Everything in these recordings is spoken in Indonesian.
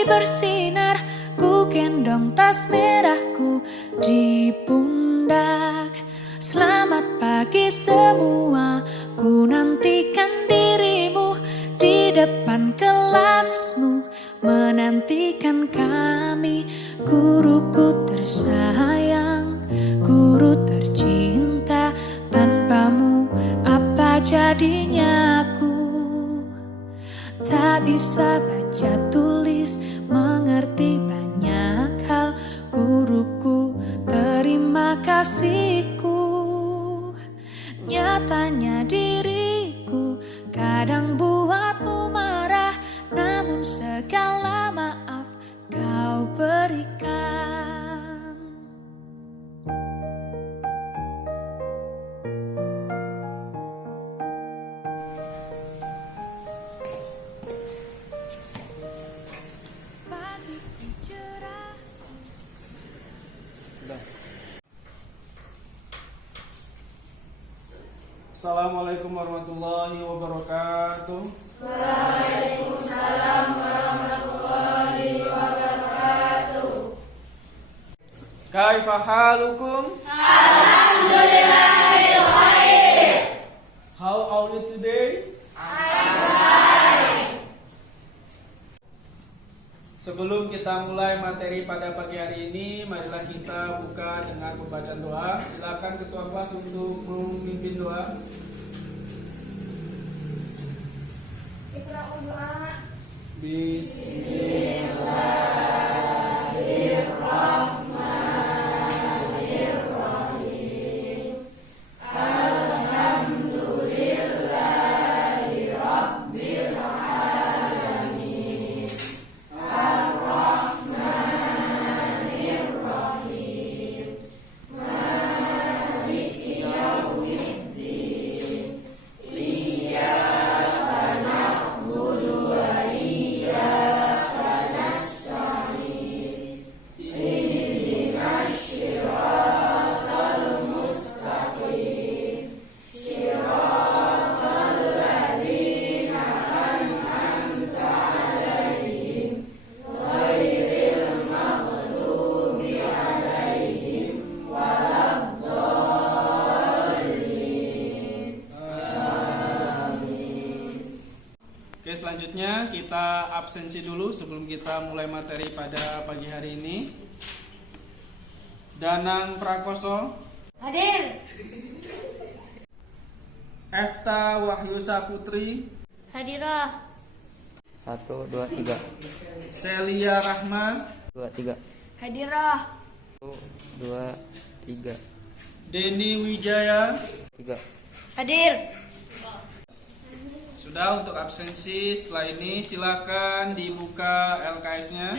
pagi bersinar, ku gendong tas merahku di pundak. Selamat pagi semua, ku nantikan dirimu di depan kelasmu, menantikan kami. Guruku tersayang, guru tercinta, tanpamu apa jadinya aku? Tak bisa baca tulis, mengerti banyak hal. Guruku, terima kasihku. Nyatanya diriku kadang buatmu marah, namun segala maaf kau berikan. Pagi cerah. Assalamualaikum warahmatullahi wabarakatuh. Waalaikumsalam warahmatullahi wabarakatuh. Kaifa halukum? Alhamdulillahil khair. How are you today? I'm fine. Sebelum kita mulai materi pada pagi hari ini, marilah kita buka dengan pembacaan doa. Silakan ketua kelas untuk memimpin doa. Iqra'u doa. Bismillahirrahmanirrahim. Alhamdulillahi rabbil alamin. Ar-Rahmanirrahim. Maliki yaumiddin. Iyyaka na'budu wa iyyaka nasta'in. Ihdinas siratal mustaqim. Siratal ladzina an'amta 'alaihim ghairil maghdubi 'alaihim waladdallin. Oke, selanjutnya kita absensi dulu sebelum kita mulai materi pada pagi hari ini. Danang Prakoso, Hadir. Efta Wahyusa Putri, Hadirah. 1, 2, 3. Celia Rahma, 2, 3. Hadirah. 1, 2, 3. Denny Wijaya. 3. Hadir. Sudah untuk absensi. Setelah ini silakan dibuka LKS-nya.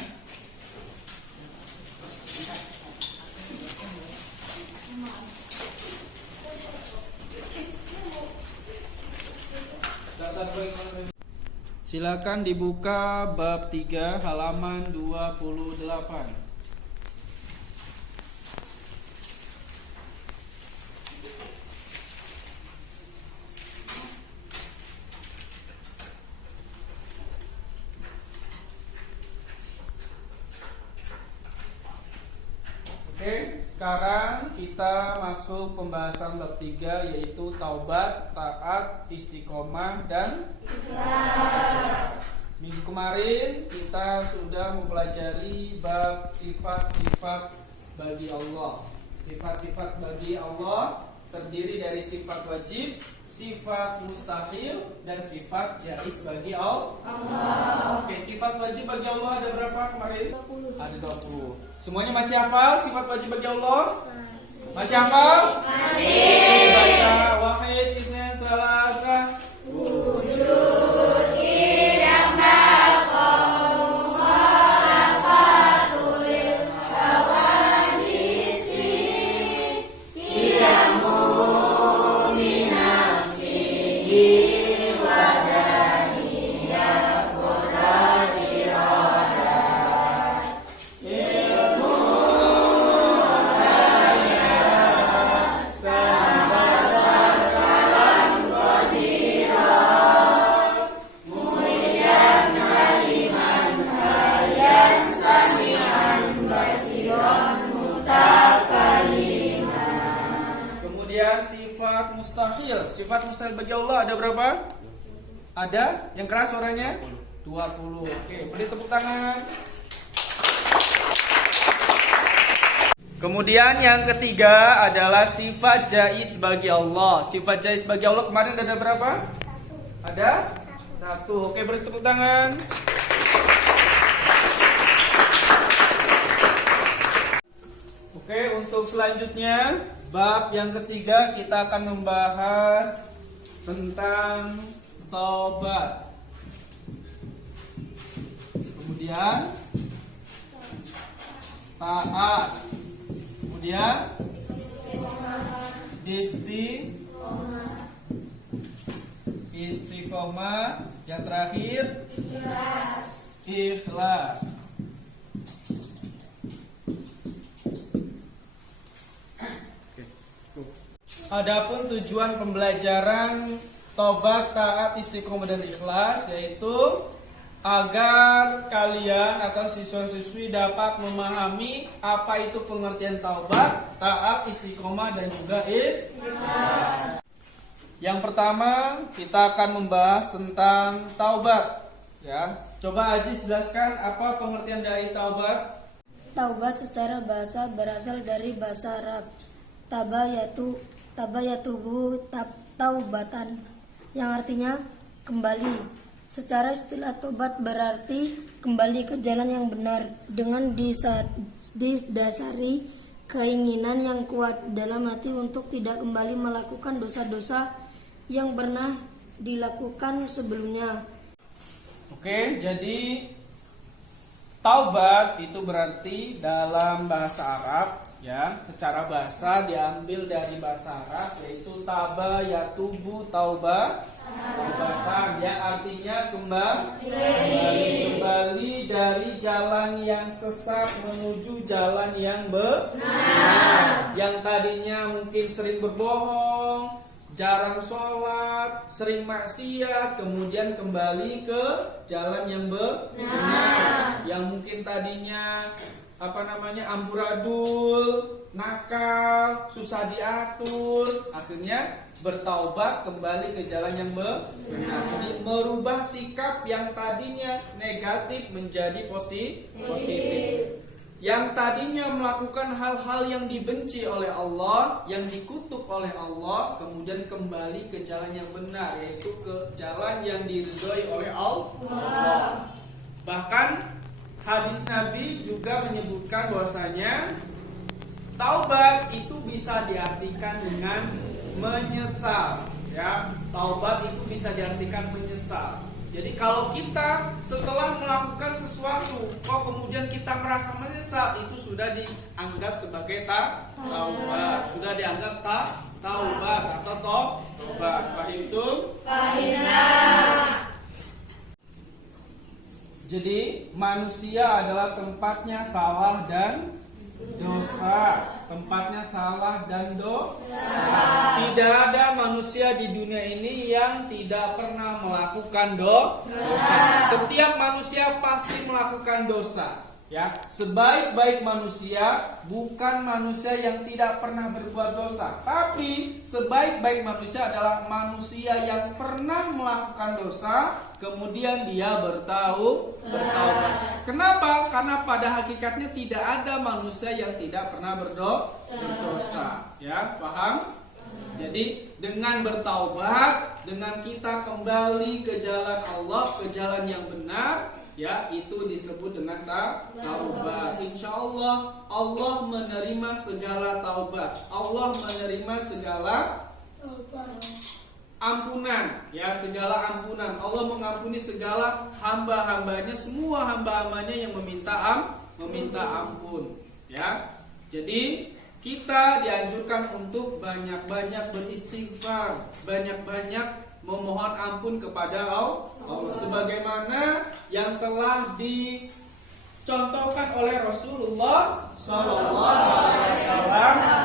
Silakan dibuka bab 3 halaman 28. Oke, sekarang kita masuk pembahasan bab 3, yaitu taubat, taat, istiqomah, dan ikhlas. Minggu kemarin kita sudah mempelajari bab sifat-sifat bagi Allah. Sifat-sifat bagi Allah terdiri dari sifat wajib, sifat mustahil, dan sifat jaiz bagi Allah. Oke, sifat wajib bagi Allah ada berapa kemarin? 20. Ada 20. Semuanya masih hafal sifat wajib bagi Allah? Masih hafal? Masih. Baca wahid isnan tsalasa. Wujud tidak maqam mukhalafatul hawadisi. Qiyamu binafsihi wa daniyah qudrat iradat. Ilmu raya sampai kalam qadir Sifat mustahil bagi Allah ada berapa? Ada? Yang keras suaranya? 20. Oke, beri tepuk tangan. Kemudian yang ketiga adalah sifat jaiz bagi Allah. Sifat jaiz bagi Allah kemarin ada berapa? Ada? 1. Oke, beri tepuk tangan. Oke, untuk selanjutnya bab yang ketiga kita akan membahas tentang taubat. Kemudian taat. Kemudian istiqomah. Yang terakhir ikhlas. Adapun tujuan pembelajaran tobat, taat, istiqomah dan ikhlas yaitu agar kalian atau siswa-siswi dapat memahami apa itu pengertian taubat, taat, istiqomah dan juga ikhlas. Yang pertama kita akan membahas tentang taubat. Ya, coba Aziz jelaskan apa pengertian dari taubat. Taubat secara bahasa berasal dari bahasa Arab tabayatubu taubatan yang artinya kembali. Secara istilah taubat berarti kembali ke jalan yang benar dengan didasari keinginan yang kuat dalam hati untuk tidak kembali melakukan dosa-dosa yang pernah dilakukan sebelumnya. Oke, jadi taubat itu berarti dalam bahasa Arab, ya, secara bahasa diambil dari bahasa Arab yaitu taba yatubu taubatan, ya, artinya kembali dari jalan yang sesat menuju jalan yang benar. Yang tadinya mungkin sering berbohong, jarang sholat, sering maksiat, kemudian kembali ke jalan yang benar. Yang mungkin tadinya amburadul, nakal, susah diatur, akhirnya bertaubat kembali ke jalan yang benar. Jadi merubah sikap yang tadinya negatif menjadi positif. Yang tadinya melakukan hal-hal yang dibenci oleh Allah, yang dikutuk oleh Allah, kemudian kembali ke jalan yang benar, yaitu ke jalan yang diridhoi oleh Allah. Bahkan hadis Nabi juga menyebutkan bahwasanya taubat itu bisa diartikan dengan menyesal, ya. Taubat itu bisa diartikan menyesal. Jadi kalau kita setelah melakukan sesuatu kok kemudian kita merasa menyesal, itu sudah dianggap sebagai taubat, sudah dianggap taubat atau taubat. Fahimtum? Jadi manusia adalah tempatnya salah dan dosa. Tempatnya salah dan dosa. Tidak ada manusia di dunia ini yang tidak pernah melakukan dosa. Setiap manusia pasti melakukan dosa. Ya, sebaik-baik manusia bukan manusia yang tidak pernah berbuat dosa, tapi sebaik-baik manusia adalah manusia yang pernah melakukan dosa, kemudian dia bertaubat. Kenapa? Karena pada hakikatnya tidak ada manusia yang tidak pernah berdosa. Ya, paham? Jadi dengan bertaubat, dengan kita kembali ke jalan Allah, ke jalan yang benar, ya, itu disebut dengan taubat. Insya Allah Allah menerima segala taubat. Allah menerima segala ampunan, ya, segala ampunan. Allah mengampuni segala hamba-hambanya, semua hamba-hambanya yang meminta ampun, ya. Jadi kita dianjurkan untuk banyak-banyak beristighfar, banyak-banyak memohon ampun kepada Allah, sebagaimana yang telah dicontohkan oleh Rasulullah SAW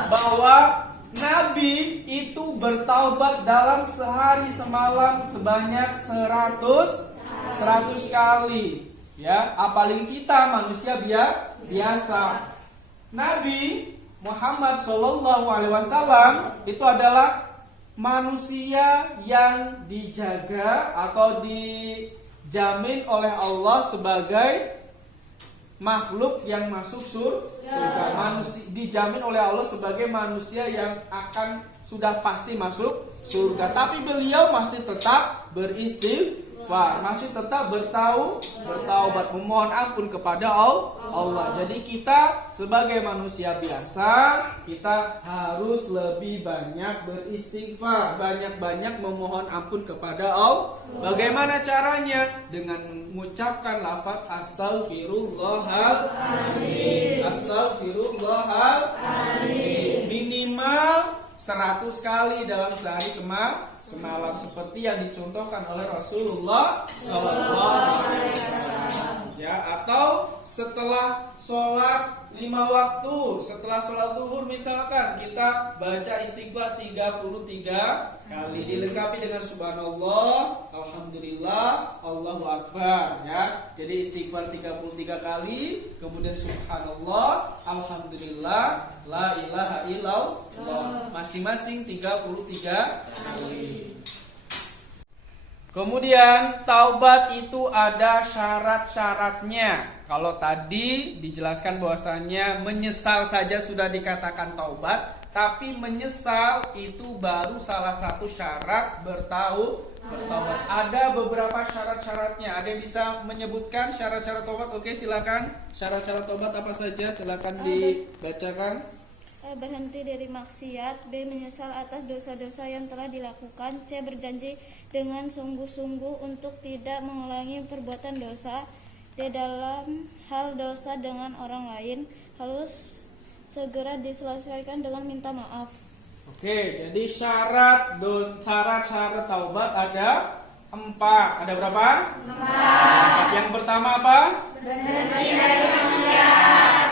bahwa Nabi itu bertaubat dalam sehari semalam sebanyak 100 kali, ya. Apalagi kita manusia biasa. Nabi Muhammad SAW itu adalah manusia yang dijaga atau dijamin oleh Allah sebagai makhluk yang masuk surga. Manusia dijamin oleh Allah sebagai manusia yang akan sudah pasti masuk surga. Tapi beliau masih tetap beristighfar, masih tetap bertaubat, memohon ampun kepada Allah. Jadi kita sebagai manusia biasa, kita harus lebih banyak beristighfar, banyak-banyak memohon ampun kepada Allah. Bagaimana caranya? Dengan mengucapkan lafaz astaghfirullahaladzim. Astaghfirullahaladzim. Minimal 100 kali dalam sehari semalam seperti yang dicontohkan oleh Rasulullah SAW. Ya, atau setelah sholat 5 waktu, setelah sholat zuhur misalkan kita baca istighfar 33 kali, dilengkapi dengan subhanallah, alhamdulillah, Allahu akbar, ya. Jadi istighfar 33 kali, kemudian subhanallah, alhamdulillah, la ilaha illallah, masing-masing 33 kali. Kemudian taubat itu ada syarat-syaratnya. Kalau tadi dijelaskan bahwasanya menyesal saja sudah dikatakan taubat, tapi menyesal itu baru salah satu syarat bertaubat. Ada beberapa syarat-syaratnya. Ada yang bisa menyebutkan syarat-syarat taubat? Oke, silakan. Syarat-syarat taubat apa saja? Silakan dibacakan. Berhenti dari maksiat, B. Menyesal atas dosa-dosa yang telah dilakukan, C. Berjanji dengan sungguh-sungguh untuk tidak mengulangi perbuatan dosa, D. Dalam hal dosa dengan orang lain harus segera diselesaikan dengan minta maaf. Oke, jadi syarat-syarat taubat ada 4. Ada berapa? 4. Yang pertama apa?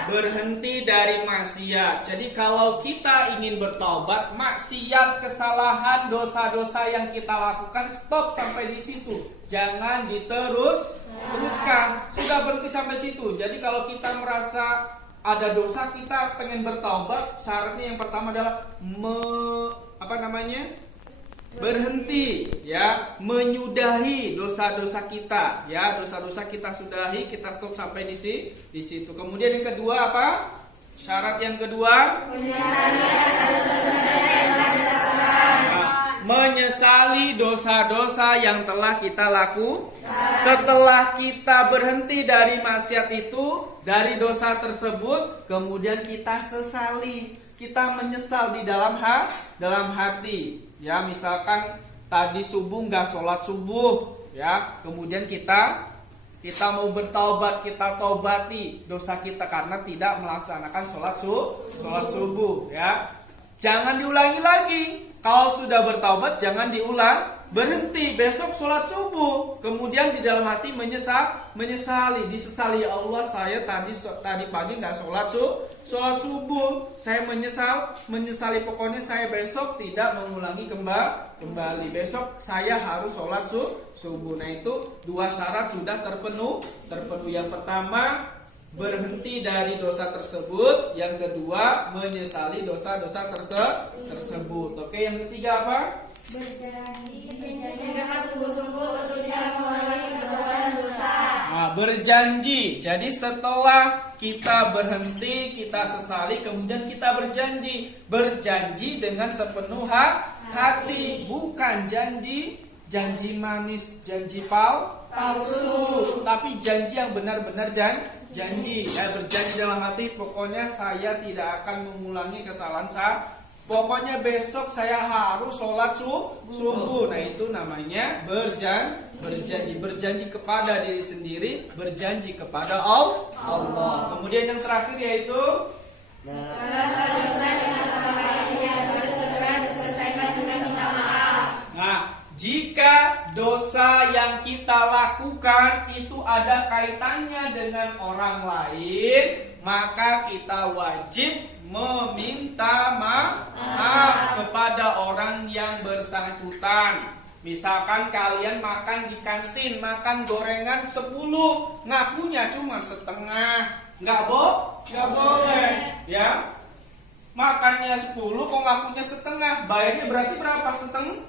Berhenti dari maksiat. Jadi kalau kita ingin bertaubat, maksiat, kesalahan, dosa-dosa yang kita lakukan, stop sampai di situ. Jangan diteruskan. Sudah berhenti sampai situ. Jadi kalau kita merasa ada dosa, kita pengen bertaubat, syaratnya yang pertama adalah berhenti, ya, menyudahi dosa-dosa kita, ya, dosa-dosa kita sudahi, kita stop sampai di situ. Kemudian yang kedua apa? Syarat yang kedua, menyesali dosa-dosa yang telah kita lakukan. Setelah kita berhenti dari maksiat itu, dari dosa tersebut, kemudian kita sesali, kita menyesal di dalam hati. Ya, misalkan tadi subuh nggak sholat subuh, ya, kemudian kita mau bertaubat, kita taubati dosa kita karena tidak melaksanakan sholat subuh, ya. Jangan diulangi lagi. Kalau sudah bertaubat jangan diulang, berhenti, besok sholat subuh, kemudian di dalam hati menyesali, disesali, ya Allah, saya tadi pagi nggak sholat subuh, saya menyesali, pokoknya saya besok tidak mengulangi kembali, besok saya harus sholat subuh. Nah, itu 2 syarat sudah terpenuh. Yang pertama, berhenti dari dosa tersebut. Yang kedua, menyesali dosa-dosa tersebut. Oke, yang ketiga apa? Berjanji dengan sungguh-sungguh untuk tidak mengulangi perbuatan dosa. Nah, berjanji. Jadi setelah kita berhenti, kita sesali, kemudian kita berjanji dengan sepenuh hati, bukan janji manis, janji palsu, tapi janji yang benar-benar janji. Berjanji dalam hati, pokoknya saya tidak akan mengulangi kesalahan saya. Pokoknya besok saya harus sholat subuh. Nah, itu namanya berjanji kepada diri sendiri, berjanji kepada Allah. Kemudian yang terakhir yaitu jika dosa yang kita lakukan itu ada kaitannya dengan orang lain, maka kita wajib meminta maaf kepada orang yang bersangkutan. Misalkan kalian makan di kantin, makan gorengan 10, ngakunya cuma setengah, nggak boleh, ya. makannya 10 kok ngakunya setengah, bayarnya berarti berapa? Setengah.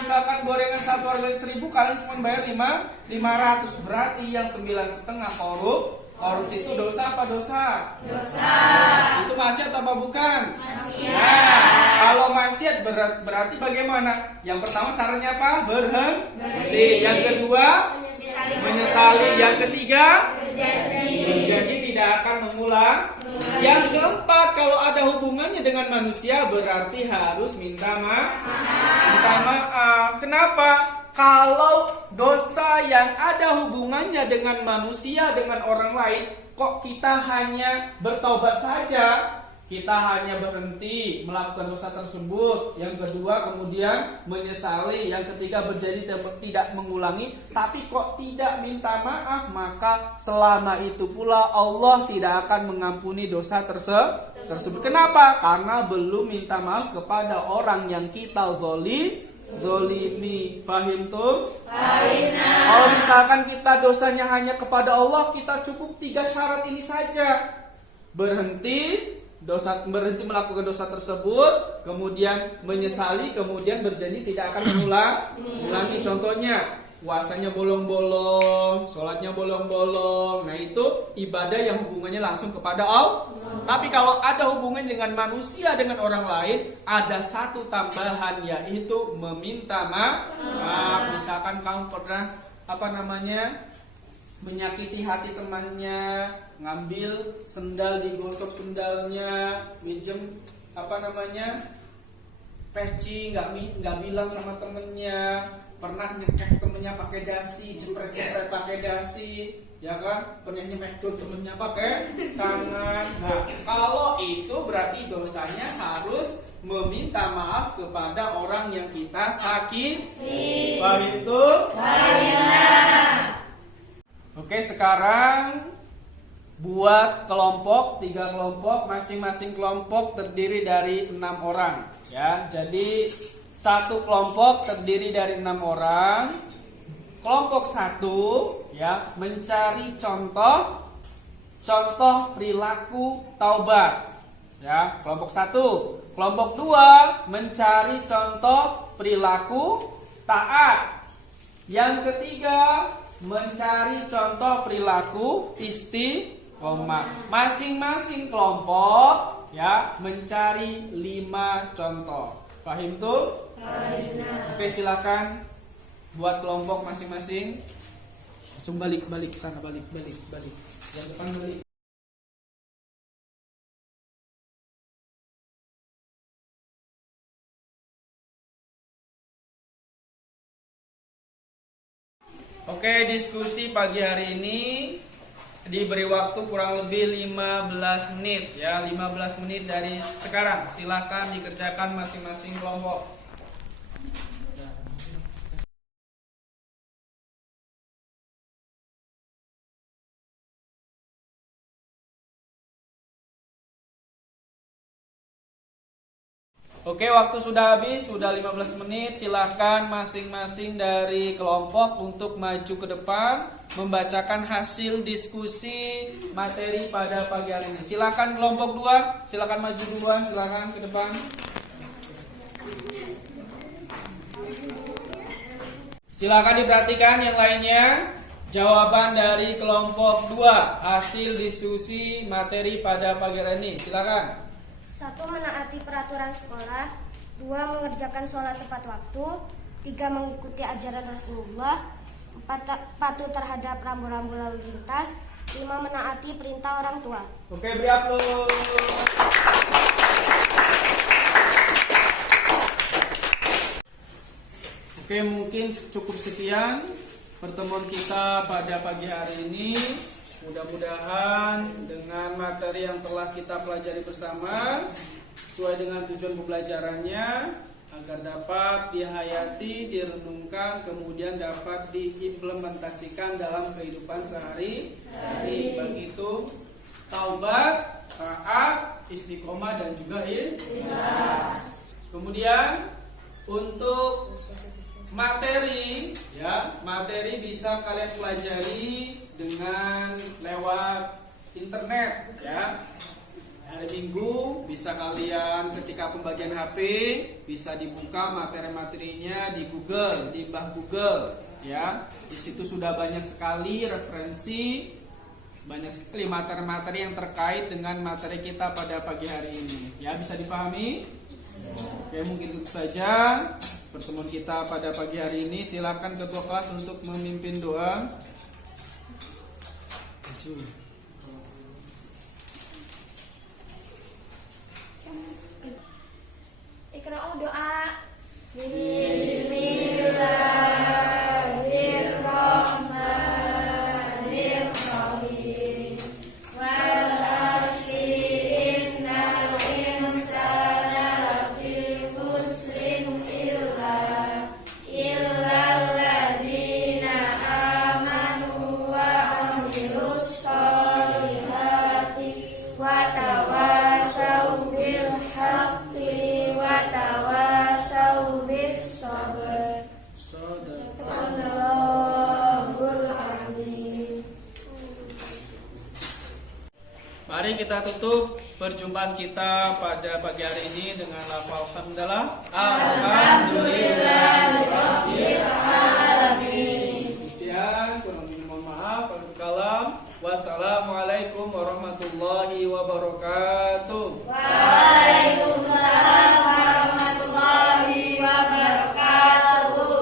Misalkan gorengan satu harganya 1000, kalian cuma bayar 500, berarti yang 9,5 korupsi itu dosa apa dosa? Dosa. Itu maksiat apa bukan? Maksiat. Nah, kalau maksiat berarti bagaimana? Yang pertama sarannya apa? Berhenti. Yang kedua menyesali. Yang ketiga berjanji tidak akan mengulang. Yang keempat, kalau ada hubungannya dengan manusia berarti harus minta maaf. Kenapa? Kalau dosa yang ada hubungannya dengan manusia, dengan orang lain, kok kita hanya bertobat saja, kita hanya berhenti melakukan dosa tersebut. Yang kedua kemudian menyesali. Yang ketiga berjanji tidak mengulangi, tapi kok tidak minta maaf, maka selama itu pula Allah tidak akan mengampuni dosa tersebut. Kenapa? Karena belum minta maaf kepada orang yang kita zolimi. Fahim tuh? Kalau misalkan kita dosanya hanya kepada Allah, kita cukup 3 syarat ini saja. Berhenti melakukan dosa tersebut, kemudian menyesali, kemudian berjanji tidak akan mengulangi. Contohnya, puasanya bolong-bolong, sholatnya bolong-bolong. Nah, itu ibadah yang hubungannya langsung kepada Allah. Tapi kalau ada hubungan dengan manusia, dengan orang lain, ada satu tambahan, yaitu meminta maaf. Misalkan kamu pernah menyakiti hati temannya, ngambil sendal, digosok sendalnya, minjem peci, nggak bilang sama temennya, pernah nyekek temennya pakai dasi, jepret pakai dasi, ya kan? Pernah nyemedot temennya pakai tangan. Nah, kalau itu berarti dosanya harus meminta maaf kepada orang yang kita sakiti. Baik itu. Oke, sekarang buat kelompok, 3 kelompok, masing-masing kelompok terdiri dari 6 orang, ya. Jadi satu kelompok terdiri dari 6 orang. Kelompok 1, ya, mencari contoh perilaku taubat, ya. Kelompok 1. Kelompok 2 mencari contoh perilaku taat. Yang ketiga mencari contoh perilaku istiqomah. Masing-masing kelompok, ya, mencari 5 contoh. Paham tuh? Oke, silakan buat kelompok masing-masing. Langsung balik sana, balik. Yang depan balik. Oke, diskusi pagi hari ini diberi waktu kurang lebih 15 menit, ya, 15 menit dari sekarang. Silakan dikerjakan masing-masing kelompok. Oke, waktu sudah habis, sudah 15 menit. Silahkan masing-masing dari kelompok untuk maju ke depan membacakan hasil diskusi materi pada pagi hari ini. Silahkan kelompok 2, silahkan maju duluan, silahkan ke depan. Silahkan diperhatikan yang lainnya. Jawaban dari kelompok 2, hasil diskusi materi pada pagi hari ini. Silahkan. 1. Menaati peraturan sekolah. 2. Mengerjakan sholat tepat waktu. 3. Mengikuti ajaran Rasulullah. 4. Patuh terhadap rambu-rambu lalu lintas. 5. Menaati perintah orang tua. Oke, beri aplaus. Oke, mungkin cukup sekian pertemuan kita pada pagi hari ini. Mudah-mudahan dengan materi yang telah kita pelajari bersama sesuai dengan tujuan pembelajarannya, agar dapat dihayati, direnungkan, kemudian dapat diimplementasikan dalam kehidupan sehari-hari. Begitu taubat, taat, istiqomah, dan juga ikhlas. Kemudian untuk materi, ya, materi bisa kalian pelajari dengan lewat internet, ya. hari Minggu bisa kalian ketika pembagian HP bisa dibuka materi-materinya di Google, di Mbah Google ya. Di situ sudah banyak sekali referensi, banyak sekali materi-materi yang terkait dengan materi kita pada pagi hari ini. Ya, bisa dipahami? Oke, mungkin itu saja pertemuan kita pada pagi hari ini. Silakan ketua kelas untuk memimpin doa. Iqra'u doa. Bismillahirrahmanirrahim. Wal'asri innal insana lafi khusrin illal ladzina amanu wa amilus solihati wa tawasaw bil haqqi wa tawasaw bis sabr. Sadaqallahul azim. Mari kita tutup perjumpaan kita pada pagi hari ini dengan lafal hamdalah. Alhamdulillahirabbil alamin. Sekian, kurang lebih mohon maaf. Kalam. Wassalamualaikum warahmatullahi wabarakatuh. Waalaikumsalam warahmatullahi wabarakatuh.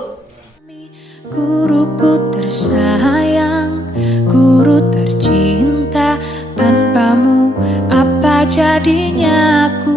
Guruku tersayang, guru tercinta, tanpamu apa jadinya aku?